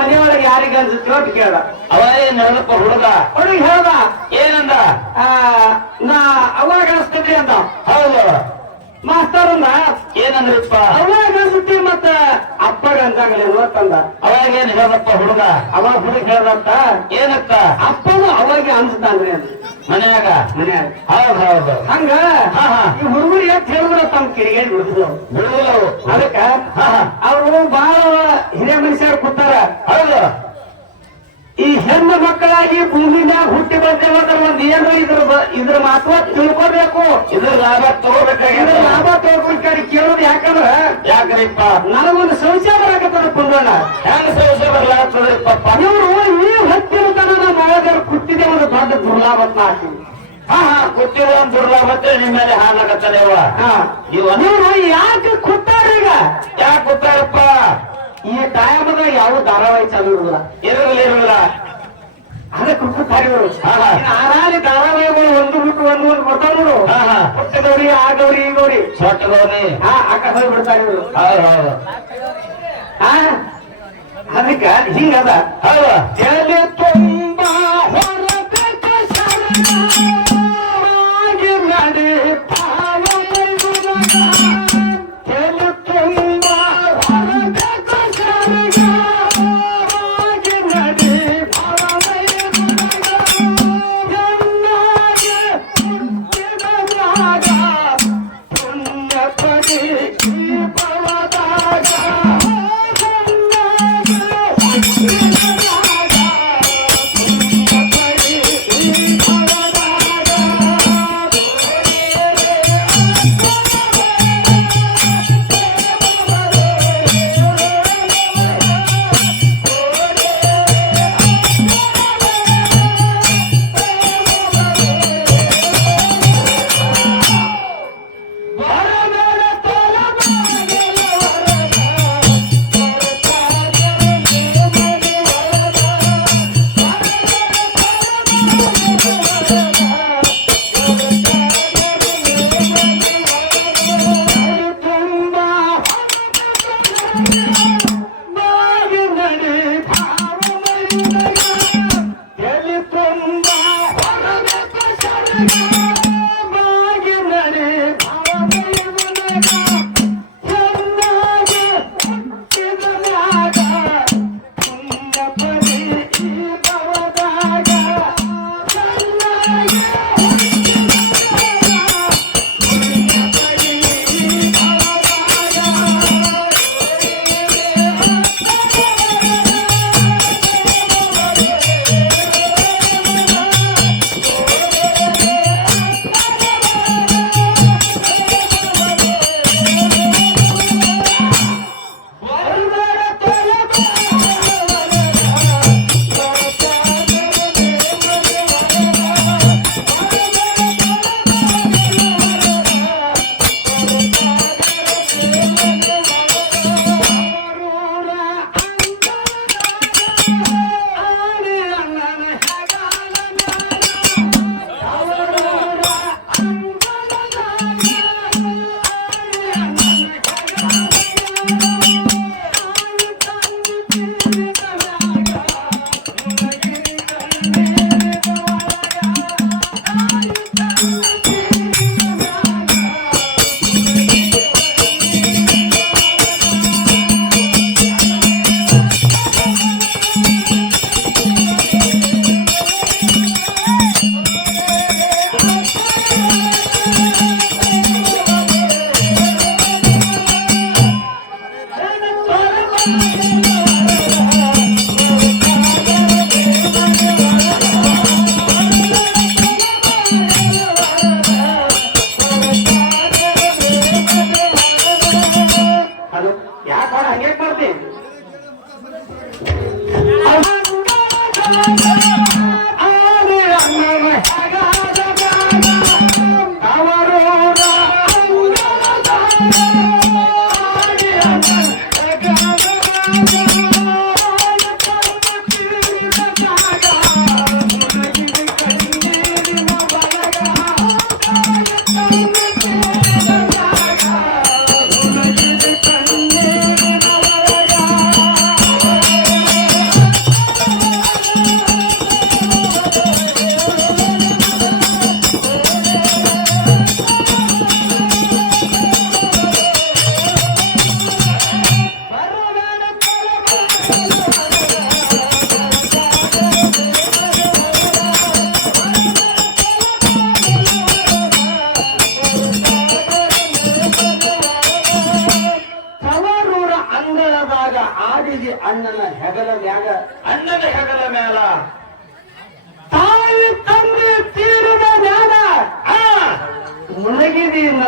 ಮನೆಯೊಳಗೆ ಯಾರಿಗೆ ಅನ್ಸುತ್ತೆ ಅಂತ ಕೇಳ. ಅವ ಏನ್ ಹೇಳಪ್ಪ ಹುಡುಗ ಹೇಳ್ದ ಏನಂದ? ನಾ ಅವಾಗ ಅನಿಸ್ತೈತಿ ಅಂತ. ಹೌದು ಮಾಸ್ತರ್ ಅಂದ ಏನಂದ್ರಪ್ಪ? ಅವಾಗ ಅನ್ಸುತ್ತಿ ಮತ್ತ ಅಪ್ಪಗ ಅಂತಾಗಲೇನು ಅಂತಂದ. ಅವಾಗ ಏನ್ ಹೇಳಪ್ಪ ಹುಡುಗ? ಅವಾಗ ಹುಡುಗ ಹೇಳ್ದಂತ ಏನಕ್ಕ? ಅಪ್ಪನು ಅವಾಗ ಅನ್ಸುತ್ತಾನ್ರಿ ಅಂತ ಮನ್ಯಾಗ. ಹೌದು ಹೌದು ಹಂಗ ಈ ಹುಡುಗರು ಯಾಕೆ ಹೇಳಿದ್ರ ತಮ್ಮ ಕಿಡಿಗೆ ಬಿಡುದಿಲ್ಲ ಅದಕ್ಕ ಅವರು ಬಹಳ ಹಿರಿಯ ಮನುಷ್ಯರು ಕೂತಾರ. ಹೌದು ಈ ಹೆಣ್ಣು ಮಕ್ಕಳಾಗಿ ಭೂಮಿ ಮ್ಯಾಗ ಹುಟ್ಟಿ ಬರ್ತೇವಂದ್ರೆ ಒಂದ್ ಏನು ಇದ್ರ ಮಹತ್ವ ತಿಳ್ಕೋಬೇಕು. ಇದ್ರ ಲಾಭ ತಗೋಬೇಕಾಗಿದೆ. ಲಾಭ ತಗೋಬೇಕಾದ್ರೆ ಕೇಳೋದು ಯಾಕಂದ್ರ ಯಾಕ್ರಿಪ್ಪ? ನನಗೊಂದು ಸಂಶಯ ಬರಾಕತ್ತಾರ ಕುಂದ್ರಣ್ಣ. ಹೆಂಗ ಸಂಶಯ ಬರ್ಲಾಗ್ತದ್ರಿಪ್ಪ? ಇವರು ಈ ಹತ್ತಿರ ತನ ನಮ್ಮ ಅವಾಜರು ಕುಟ್ಟಿದೆ ಒಂದು ದೊಡ್ಡ ದುರ್ಲಾಭ ಹಾಕಿ ಕುಟ್ಟಿದ ಒಂದು ದುರ್ಲಾಭತ್ತೆ ನಿಮ್ಮ ಮೇಲೆ ಹಾಲಾಗತ್ತಾನೆ. ಇವರು ಯಾಕೆ ಕುಟ್ಟಾರ? ಈಗ ಯಾಕೆ ಕುಟ್ಟಾರಪ್ಪ? ಈ ಟೈಮದಾಗ ಯಾವ ಧಾರಾವಾಹಿ ಚಾಲು ಇರಲಿಲ್ಲ ಅದಕ್ಕೆ ಕುಟ್ಟಾರ ಇವರು. ಆರಾಲಿ ಧಾರಾವಾಹಿಗಳು ಒಂದು ಬಿಟ್ಟು ಒಂದು ಬರ್ತಾವ ನೋಡು. ಪುಟ್ಟದವ್ರಿ ಆ ಗೌರಿ ಈ ಗೌರಿ ಸೊಟ್ಟ ಗೌರಿ ಆಕಾಶ ಬಿಡ್ತಾರೆ ಇವರು. ಹೌದು ಅದಕ್ಕ ಹಿಂಗದ. ಹೌದು ತುಂಬಾ ಹೊರಬೇಕು ನಡೆ ಪಾವ ತುಂಬಾ ಹೊರಬೇಕು ನಡೆ ಪಾವ ಪುಣ್ಯ ಪಡಿ ಭವದಾಗ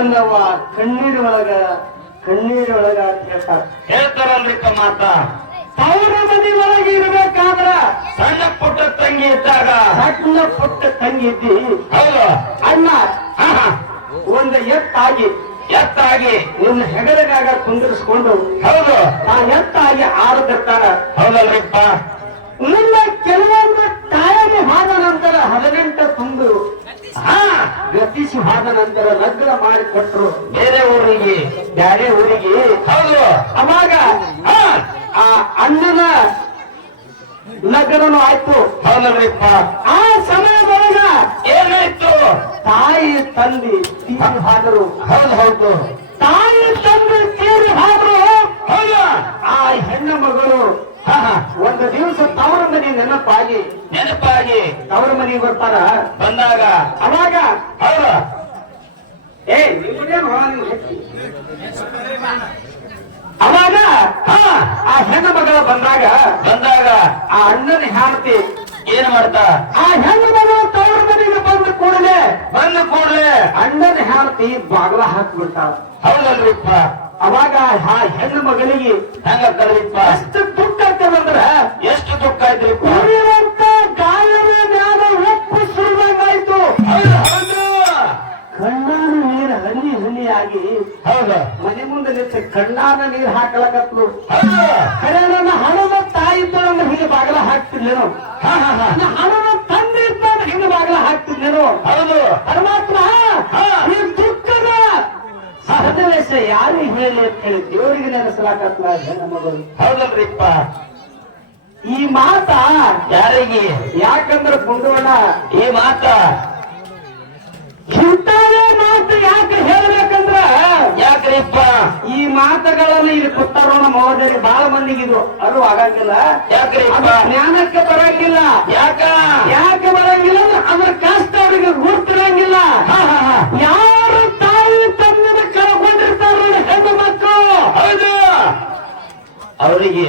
ನನ್ನವ್ವ ಕಣ್ಣೀರೊಳಗ ಅಂತ ಹೇಳ್ತಾರೆ. ಹೇಳ್ತಾರಲ್ರಿಪ್ಪ ಮಾತ. ತವರ ಮನೆ ಒಳಗೆ ಇರ್ಬೇಕಾದ್ರ ಸಣ್ಣ ಪುಟ್ಟ ತಂಗಿ ಇದ್ದಾಗ ಸಣ್ಣ ಪುಟ್ಟ ತಂಗಿ ಇದ್ದಿ ಹೌದು ಅಣ್ಣ ಹಾ ಹಾ ಒಂದು ಎತ್ತಾಗಿ ಎತ್ತಾಗಿ ನಿನ್ನ ಹೆಗಲಿಗಾಗ ಕುಂದಿರಿಸ್ಕೊಂಡು ಹೌದು ಆ ಎತ್ತಾಗಿ ಆಡುತ್ತಿರ್ತಾರ. ಹೌದಲ್ರಿಪ್ಪ. ನಿಮ್ಮ ಕೆಲವೊಂದು ತಾಯನಿ ಹಾದ ನಂತರ 18 ತುಂಡು ಹಾ ಗತಿಸಿ ಹಾದ ನಂತರ ಲಗ್ನ ಮಾಡಿ ಕೊಟ್ರು ಬೇರೆ ಊರಿಗೆ. ಬ್ಯಾರೆ ಊರಿಗೆ. ಹೌದು ಅವಾಗ ಹಾ ಆ ಅಣ್ಣನ ಲಗ್ನನು ಆಯ್ತು. ಹೌದಲ್ರಿಪ್ಪ. ಆ ಸಮಯದೊಳಗ ಏನಾಯ್ತು? ತಾಯಿ ತಂದೆ ತೀರಿ ಹಾದರು. ಹೌದು ಹೌದು ತಾಯಿ ತಂದೆ ತೀರಿ ಹಾದ್ರು. ಹೌದು ಆ ಹೆಣ್ಣು ಮಗಳು ಹಾ ಹಾ ಒಂದು ದಿವಸ ತವರ ಮನೆ ನೆನಪಾಗಿ ನೆನಪಾಗಿ ತವರ ಮನೆಗೆ ಬರ್ತಾರ. ಬಂದಾಗ ಅವಾಗ ಹೌದು ಅವಾಗ ಹಾ ಆ ಹೆಣ್ಣು ಮಗಳು ಬಂದಾಗ ಆ ಅಣ್ಣನ ಹೆಂಡತಿ ಏನ್ ಮಾಡ್ತಾ? ಆ ಹೆಣ್ಣು ಮಗಳು ತವರ ಮನೆಗೆ ಬಂದ ಕೂಡಲೇ ಅಣ್ಣನ ಹೆಂಡತಿ ಬಾಗ್ಲ ಹಾಕ್ಬಿಡ್ತಾಳ. ಹೌದಲ್ರಿಪ್ಪ. ಅವಾಗ ಆ ಹೆಣ್ಣು ಮಗಳಿಗೆ ಹೆಂಗ ಕಲ್ರಿಪ್ಪ? ಎಷ್ಟು ದುಃಖ ಆಗ್ತದಂದ್ರ ಎಷ್ಟು ದುಃಖ ಆಯ್ತ್ರಿಪ್ಪ. ಉರಿಯುವಂತ ಗಾಯದ ಮ್ಯಾಲ ಉಪ್ಪು ಸುರಿದಂಗಾಯ್ತು. ಹೌದು ಹೌದು ಕಣ್ಣಾನ ನೀರು ಹನಿ ಆಗಿ ಹೌದು ಮನೆ ಮುಂದೆ ನಿಂತ ಕಣ್ಣಾನ ನೀರು ಹಾಕಲಕತ್ಲು. ಹೌದು ಖರೆ ನನ್ನ ಹಣದ ತಾಯಿ ಇದ್ದವನ್ನ ಹಿಂಗೆ ಬಾಗಲ ಹಾಕ್ತಿದ್ಲೇನೋ. ಹಾ ಹಾ ಹಾ ನನ್ನ ಹಣದ ತಂದೆ ಇದ್ದವನ್ನ ಹಿಂಗೆ ಬಾಗಲ ಹಾಕ್ತಿದ್ಲೇನೋ. ಹೌದು ಪರಮಾತ್ಮ ಹಾ. ಈ ದುಃಖದ ಸಹಜವೇಶ ಯಾರಿಗೆ ಹೇಳಿ ಅಂತ ಹೇಳಿ ದೇವರಿಗೆ ನೆನೆಸಲಾಕತ್ಲ ಹೆಣ್ಣು ಮಗಳು. ಹೌದಲ್ರಿಪ್ಪ. ಈ ಮಾತ ಯಾರಿಗೆ? ಯಾಕಂದ್ರೆ ಕುಂಡೋಣ ಈ ಮಾತ ಇಂಥವೇ ಮಾತು ಯಾಕೆ ಹೇಳ್ಬೇಕಂದ್ರ ಯಾಕ್ರಿಪ್ಪ? ಈ ಮಾತುಗಳನ್ನ ಇಲ್ಲಿ ಕೊಟ್ಟಾರೋ ನಮ್ಮ ಮಹೋದರಿ ಬಹಳ ಮಂದಿಗಿದ್ರು ಅದು ಆಗಂಗಿಲ್ಲ. ಯಾಕ್ರಿಪ್ಪ? ಅದು ಜ್ಞಾನಕ್ಕೆ ಬರಂಗಿಲ್ಲ. ಯಾಕೆ ಬರಂಗಿಲ್ಲ ಅಂದ್ರೆ ಅದ್ರ ಕಷ್ಟ ಅವರಿಗೆ ಗುರ್ತಿರಂಗಿಲ್ಲ. ಹಾ ಹಾ ಹಾ ಯಾರು ತಾಯಿ ತಂದೆನ ಕಳ್ಕೊಂಡಿರ್ತಾರ ಹೆಣ್ಣು ಮಕ್ಕಳು ಹೌದು ಅವರಿಗೆ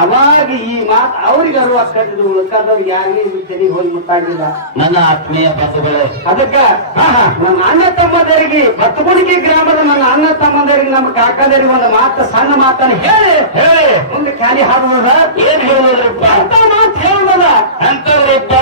ಅವಾಗ ಈ ಮಾತು ಅವ್ರಿಗೆ ಅರಿವಾಗ್ತಿದ್ದು ಉಳ್ಕಾದವ್ರಿಗೆ ಯಾರಿಗೆ ತೆರಿಗೆ ಹೋಗಿ ಮುಟ್ಟಾಗಿಲ್ಲ. ನನ್ನ ಆತ್ಮೀಯ ಬಂಧುಗಳೇ, ಅದಕ್ಕ ನನ್ನ ಅಣ್ಣ ತಮ್ಮದರಿಗೆ ಬತ್ತಗುಣಿಕೆ ಗ್ರಾಮದ ನನ್ನ ಅಣ್ಣ ತಮ್ಮದರಿಗೆ ನಮ್ಮ ಕಾಕದರಿಗೆ ಒಂದು ಮಾತು ಸಣ್ಣ ಮಾತನ್ನು ಹೇಳಿ ಮುಂದೆ ಖಾಲಿ ಹಾಡುವುದ ಏನ್ ಹೇಳುವುದ್ರಿಪ್ಪ? ಅಂತ ಮಾತು ಹೇಳುವುದ ಅಂತವ್ರಿಪ್ಪ